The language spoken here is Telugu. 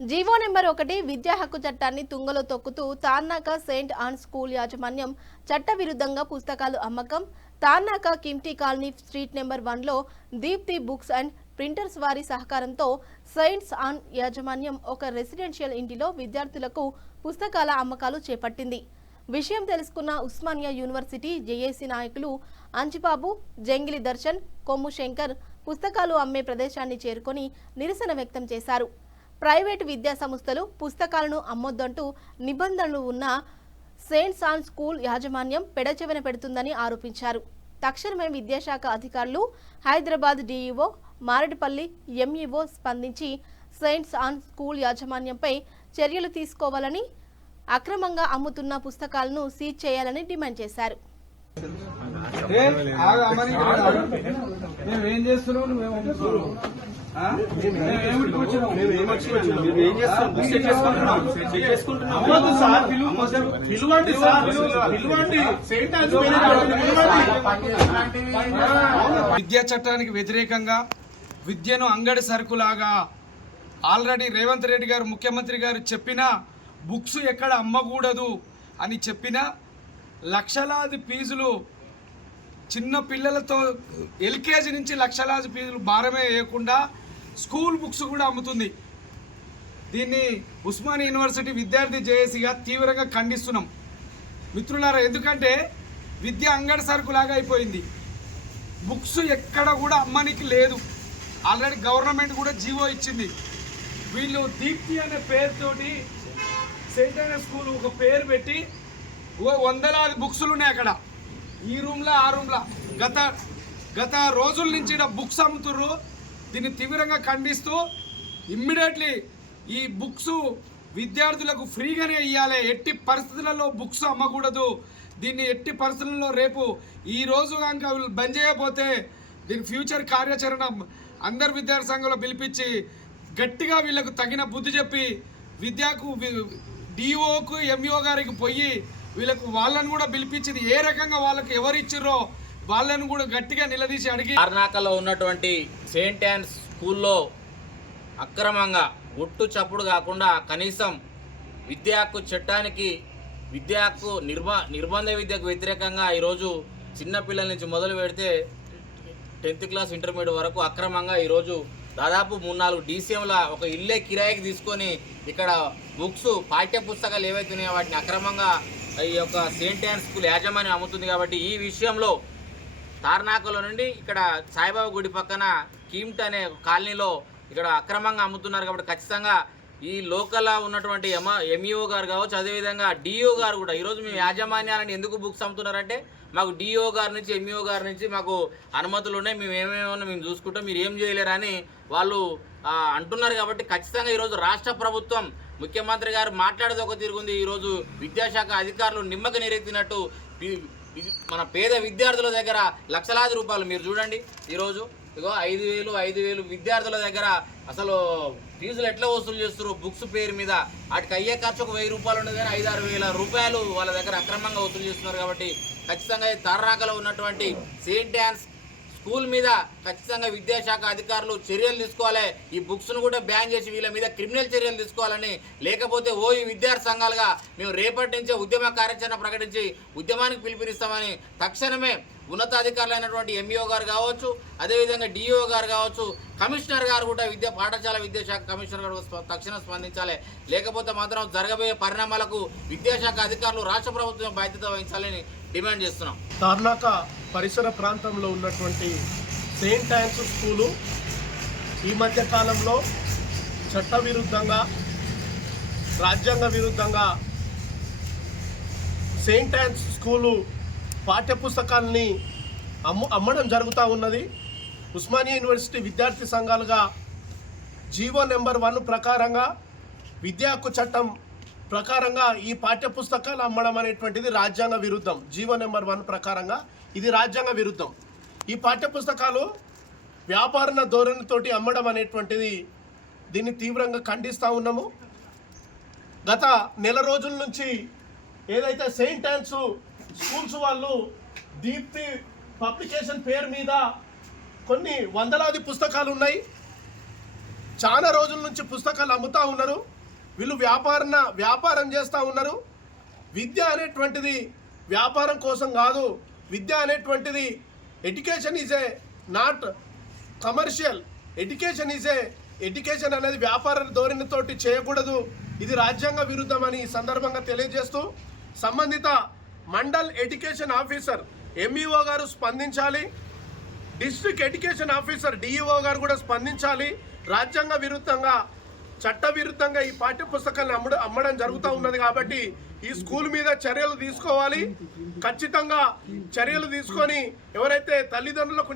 జీవో నెంబర్ 1 విద్యా హక్కు చట్టాన్ని తుంగలో తొక్కుతూ తార్నాక సెయింట్ ఆన్ స్కూల్ యాజమాన్యం చట్టవిరుద్ధంగా పుస్తకాలు అమ్మకం. Tarnaka Kimtee colony street number 1లో దీప్తి బుక్స్ అండ్ ప్రింటర్స్ వారి సహకారంతో సెయింట్స్ ఆన్ యాజమాన్యం ఒక రెసిడెన్షియల్ ఇంటిలో విద్యార్థులకు పుస్తకాల అమ్మకాలు చేపట్టింది. విషయం తెలుసుకున్న ఉస్మానియా యూనివర్సిటీ జేఏసీ నాయకులు అంజిబాబు, జంగిలి దర్శన్, కొమ్ము శంకర్ పుస్తకాలు అమ్మే ప్రదేశాన్ని చేరుకొని నిరసన వ్యక్తం చేశారు. ప్రైవేటు విద్యా సంస్థలు పుస్తకాలను అమ్మొద్దంటూ నిబంధనలు ఉన్న సెయింట్స్ ఆన్ స్కూల్ యాజమాన్యం పెడచెవిన పెడుతుందని ఆరోపించారు. తక్షణమే విద్యాశాఖ అధికారులు, హైదరాబాద్ డీఈఓ, మారేడుపల్లి ఎంఈఓ స్పందించి సెయింట్స్ ఆన్ స్కూల్ యాజమాన్యంపై చర్యలు తీసుకోవాలని, అక్రమంగా అమ్ముతున్న పుస్తకాలను సీజ్ చేయాలని డిమాండ్ చేశారు. విద్యా చట్టానికి వ్యతిరేకంగా విద్యను అంగడి సరుకులాగా ఆల్రెడీ రేవంత్ రెడ్డి గారు ముఖ్యమంత్రి గారు చెప్పినా బుక్స్ ఎక్కడ అమ్మకూడదు అని చెప్పినా లక్షలాది ఫీజులు చిన్న పిల్లలతో ఎల్కేజీ నుంచి లక్షలాది ఫీజులు భారమే వేయకుండా స్కూల్ బుక్స్ కూడా అమ్ముతుంది. దీన్ని ఉస్మానియా యూనివర్సిటీ విద్యార్థి జేఏసీగా తీవ్రంగా ఖండిస్తున్నాం మిత్రులారా. ఎందుకంటే విద్య అంగడి సరుకులాగా అయిపోయింది. బుక్స్ ఎక్కడ కూడా అమ్మనికి లేదు. ఆల్రెడీ గవర్నమెంట్ కూడా జీవో ఇచ్చింది. వీళ్ళు దీప్తి అనే పేరుతోటి సెయింట్ ఆన్ స్కూల్ ఒక పేరు పెట్టి వందలాది బుక్స్లు ఉన్నాయి అక్కడ, ఈ రూమ్లో ఆ రూమ్లో. గత రోజుల నుంచి బుక్స్ అమ్ముతుర్రు. దీన్ని తీవ్రంగా ఖండిస్తూ ఇమ్మీడియట్లీ ఈ బుక్స్ విద్యార్థులకు ఫ్రీగానే ఇవ్వాలి. ఎట్టి పరిస్థితులలో బుక్స్ అమ్మకూడదు. దీన్ని ఎట్టి పరిస్థితుల్లో రేపు ఈ రోజు కనుక బంద్ చేయకపోతే దీని ఫ్యూచర్ కార్యాచరణ అందరు విద్యార్థి సంఘంలో పిలిపించి గట్టిగా వీళ్ళకు తగిన బుద్ధి చెప్పి విద్యకు డిఓకు ఎంఈఓ గారికి పోయి వీళ్ళకు వాళ్ళను కూడా పిలిపించింది ఏ రకంగా వాళ్ళకి ఎవరు ఇచ్చిర్రో వాళ్ళను కూడా గట్టిగా నిలదీసి అడిగి తార్నాకలో ఉన్నటువంటి సెయింట్ ఆన్స్ స్కూల్లో అక్రమంగా ఒట్టు చప్పుడు కాకుండా కనీసం విద్యా హక్కు చట్టానికి విద్యా హక్కు నిర్బంధ విద్యకు వ్యతిరేకంగా ఈరోజు చిన్నపిల్లల నుంచి మొదలు పెడితే 10th క్లాస్ ఇంటర్మీడియట్ వరకు అక్రమంగా ఈరోజు దాదాపు 3-4 DCMల ఒక ఇల్లే కిరాయికి తీసుకొని ఇక్కడ బుక్స్ పాఠ్య పుస్తకాలు ఏవైతే ఉన్నాయో వాటిని అక్రమంగా ఈ యొక్క సెయింట్ ఆన్ స్కూల్ యాజమాన్యం అమ్ముతుంది. కాబట్టి ఈ విషయంలో తార్నాకలో నుండి ఇక్కడ సాయిబాబా గుడి పక్కన కీమ్ట్ అనే కాలనీలో ఇక్కడ అక్రమంగా అమ్ముతున్నారు. కాబట్టి ఖచ్చితంగా ఈ లోకల్లో ఉన్నటువంటి ఎంఈఓ గారు కావచ్చు, అదేవిధంగా డిఓ గారు కూడా ఈరోజు మేము యాజమాన్యాలను ఎందుకు బుక్స్ అమ్ముతున్నారంటే మాకు డిఓ గారి నుంచి ఎంఈఓ గారి నుంచి మాకు అనుమతులు ఉన్నాయి, మేము ఏమేమన్నా మేము చూసుకుంటాం, మీరు ఏం చేయలేరని వాళ్ళు అంటున్నారు. కాబట్టి ఖచ్చితంగా ఈరోజు రాష్ట్ర ప్రభుత్వం ముఖ్యమంత్రి గారు మాట్లాడేది ఒక తిరుగుంది. ఈరోజు విద్యాశాఖ అధికారులు నిమ్మక నీరెత్తినట్టు మన పేద విద్యార్థుల దగ్గర లక్షలాది రూపాయలు మీరు చూడండి. ఈరోజు ఇగో 5,000 విద్యార్థుల దగ్గర అసలు ఫీజులు ఎట్లా వసూలు చేస్తారు బుక్స్ పేరు మీద. వాటికి అయ్యే ఖర్చు ఒక 1000 రూపాయలు ఉండదు కానీ 5-6 వేల రూపాయలు వాళ్ళ దగ్గర అక్రమంగా వసూలు చేస్తున్నారు. కాబట్టి ఖచ్చితంగా తార్నాకలో ఉన్నటువంటి సెయింట్ ఆన్స్ స్కూల్ మీద ఖచ్చితంగా విద్యాశాఖ అధికారులు చర్యలు తీసుకోవాలి. ఈ బుక్స్ను కూడా బ్యాన్ చేసి వీళ్ళ మీద క్రిమినల్ చర్యలు తీసుకోవాలని, లేకపోతే ఈ విద్యార్థి సంఘాలుగా మేము రేపటి నుంచే ఉద్యమ కార్యాచరణ ప్రకటించి ఉద్యమానికి పిలుపునిస్తామని తక్షణమే ఉన్నతాధికారులైనటువంటి ఎంఈఓ గారు కావచ్చు, అదేవిధంగా డిఓ గారు కావచ్చు, కమిషనర్ గారు కూడా పాఠశాల విద్యాశాఖ కమిషనర్ గారు తక్షణం స్పందించాలి. లేకపోతే మాత్రం జరగబోయే పరిణామాలకు విద్యాశాఖ అధికారులు రాష్ట్ర ప్రభుత్వం బాధ్యత వహించాలని డిమాండ్ చేస్తున్నాం. తార్నాక పరిసర ప్రాంతంలో ఉన్నటువంటి సెయింట్ ఆన్స్ స్కూలు ఈ మధ్య కాలంలో చట్టవిరుద్ధంగా, రాజ్యాంగ విరుద్ధంగా సెయింట్ ఆన్స్ స్కూలు పాఠ్యపుస్తకాలని అమ్మడం జరుగుతూ ఉన్నది. ఉస్మానియా యూనివర్సిటీ విద్యార్థి సంఘాలుగా జీవో నెంబర్ 1 ప్రకారంగా విద్యా హక్కు చట్టం ప్రకారంగా ఈ పాఠ్యపుస్తకాలు అమ్మడం అనేటువంటిది రాజ్యాంగ విరుద్ధం. జీవో నెంబర్ 1 ప్రకారంగా ఇది రాజ్యాంగ విరుద్ధం. ఈ పాఠ్యపుస్తకాలు వ్యాపారణ ధోరణితోటి అమ్మడం అనేటువంటిది దీన్ని తీవ్రంగా ఖండిస్తూ ఉన్నాము. గత నెల రోజుల నుంచి ఏదైతే సెయింట్ ఆన్స్ స్కూల్స్ వాళ్ళు దీప్తి పబ్లికేషన్ పేరు మీద కొన్ని వందలాది పుస్తకాలు ఉన్నాయి. చాలా రోజుల నుంచి పుస్తకాలు అమ్ముతూ ఉన్నారు. వీళ్ళు వ్యాపారం చేస్తూ ఉన్నారు. విద్య అనేటువంటిది వ్యాపారం కోసం కాదు. విద్య అనేటువంటిది education is a not commercial. Education అనేది వ్యాపార ధోరణితోటి చేయకూడదు. ఇది రాజ్యాంగ విరుద్ధమని ఈ సందర్భంగా తెలియజేస్తూ సంబంధిత మండల్ ఎడ్యుకేషన్ ఆఫీసర్ ఎంఈఓ గారు స్పందించాలి. డిస్ట్రిక్ట్ ఎడ్యుకేషన్ ఆఫీసర్ డిఈఓ గారు కూడా స్పందించాలి. రాజ్యాంగ విరుద్ధంగా చట్ట విరుద్ధంగా ఈ పాఠ్య పుస్తకాలను అమ్మడం జరుగుతూ ఉన్నది కాబట్టి ఈ స్కూల్ మీద చర్యలు తీసుకోవాలి. ఖచ్చితంగా చర్యలు తీసుకొని ఎవరైతే తల్లిదండ్రులకు